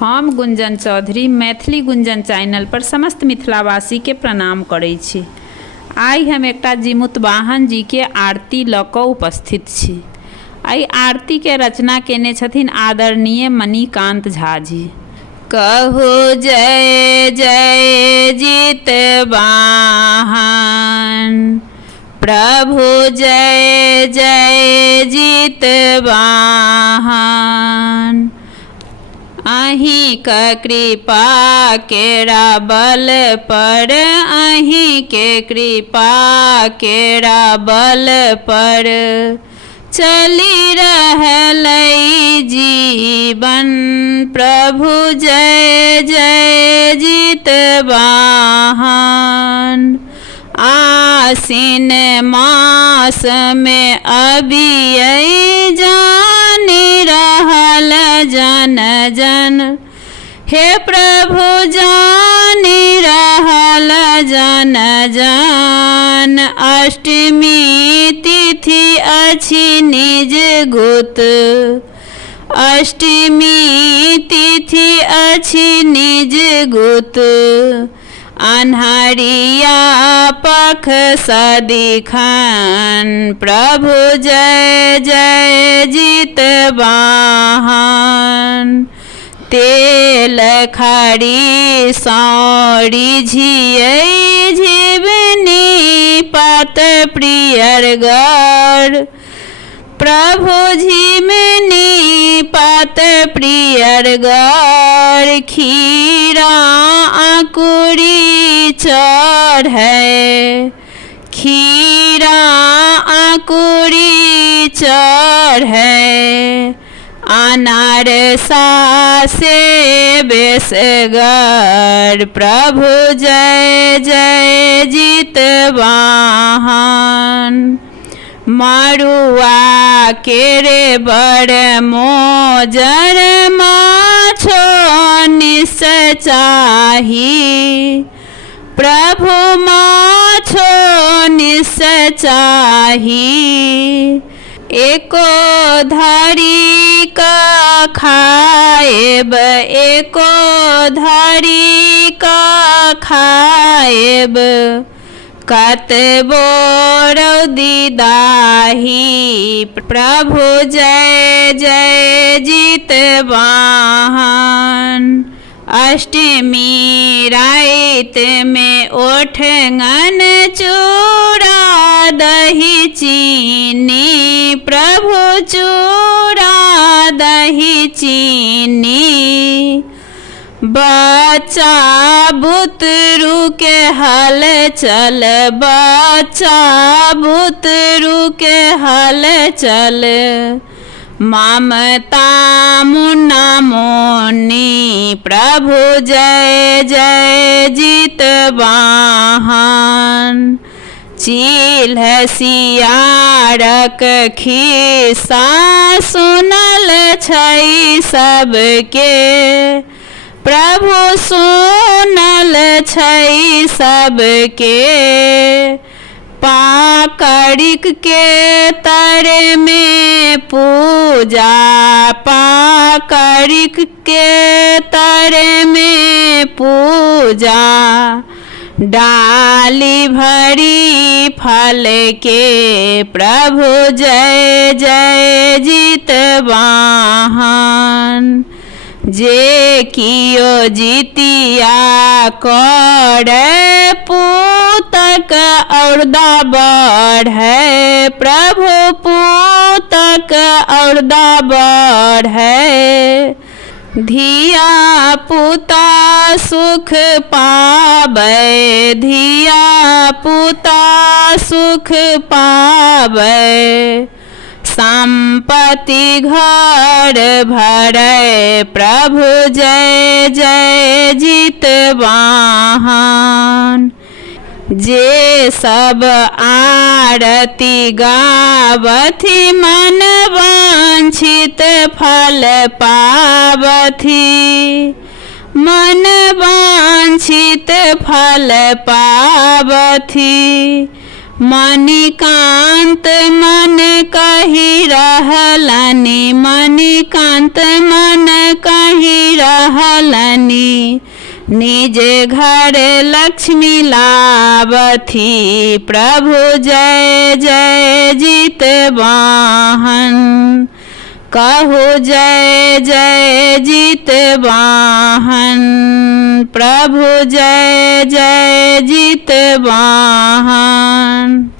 हम गुंजन चौधरी मैथिली गुंजन चैनल पर समस्त मिथिलावासी के प्रणाम करै छी। आइ हम एकटा जीमूतवाहन जी के आरती लऽ कऽ उपस्थित छी। एहि आरती के रचना केने छथिन आदरणीय मणिकांत झा जी। कहू जय जय जीतवाहन, प्रभु जय जय जीतवाहन। अहीं का कृपा केरा बल पर, अहीं के कृपा केरा बल पर चली रहलै जीवन। प्रभु जय जय जीतवाहन। आसीन मास में अबियै जानि रहल जन जन। हे प्रभु जानि रहल जन जन। अष्टमी तिथि अछि निज गुत, अष्टमी तिथि अछि निज गुत। अन्हरिया पख सदिखन, प्रभु जय जय जीतवाहन। तेल खरी सौरी झियै झिबनी पात प्रियरगर। प्रभु झिमनी पात प्रियरगर। खीरा अंकुरी चढ़ै, खीरा अंकुरी चढ़ै। अनारसा से बेसगर, प्रभु जय जय जीतवाहन। मरुआ केरे बड़ मोजर माछो निस चाही। प्रभु माछो निस चाही। एको धारी का खाएब, एको धारी का खाएब। कतबो रौदी दाही, प्रभु जय जय जीतवाहन। अष्टमी रात में ओठंगन चूड़ा दही चीनी। प्रभु चूड़ा दही चीनी। बच्चा बुतरू के हल चल, बच्चा बुतरू के हल चल। ममता मुन्ना मोनी, प्रभु जय जय जीतवाहन। चील सियारक खिस्सा सुनल छै सबके। प्रभु सुनल छै सबके। पाकड़िक के तरे में पूजा, पाकड़िक के तरे में पूजा। डाली भरी फल के, प्रभु जय जय जीतवाहन। जे कियो जितिया करे पूतक औरदा बढ़ै। प्रभु पूतक औरदा बढ़ै। धिया पुता सुख पाबै, धिया पुता सुख पाबै। संपत्ति घर भरै, प्रभु जय जय जीतवाहन। जे सब आरती गावथि मन वांछित फल पावथि। मन वांछित फल पावथि। मणिकांत मन कही रहलनि, मणिकांत मन कही रहलनि। निज घर लक्ष्मी लावथी, प्रभु जय जय जितवाहन। कहु जय जय जितवाहन, प्रभु जय जय जितवाहन।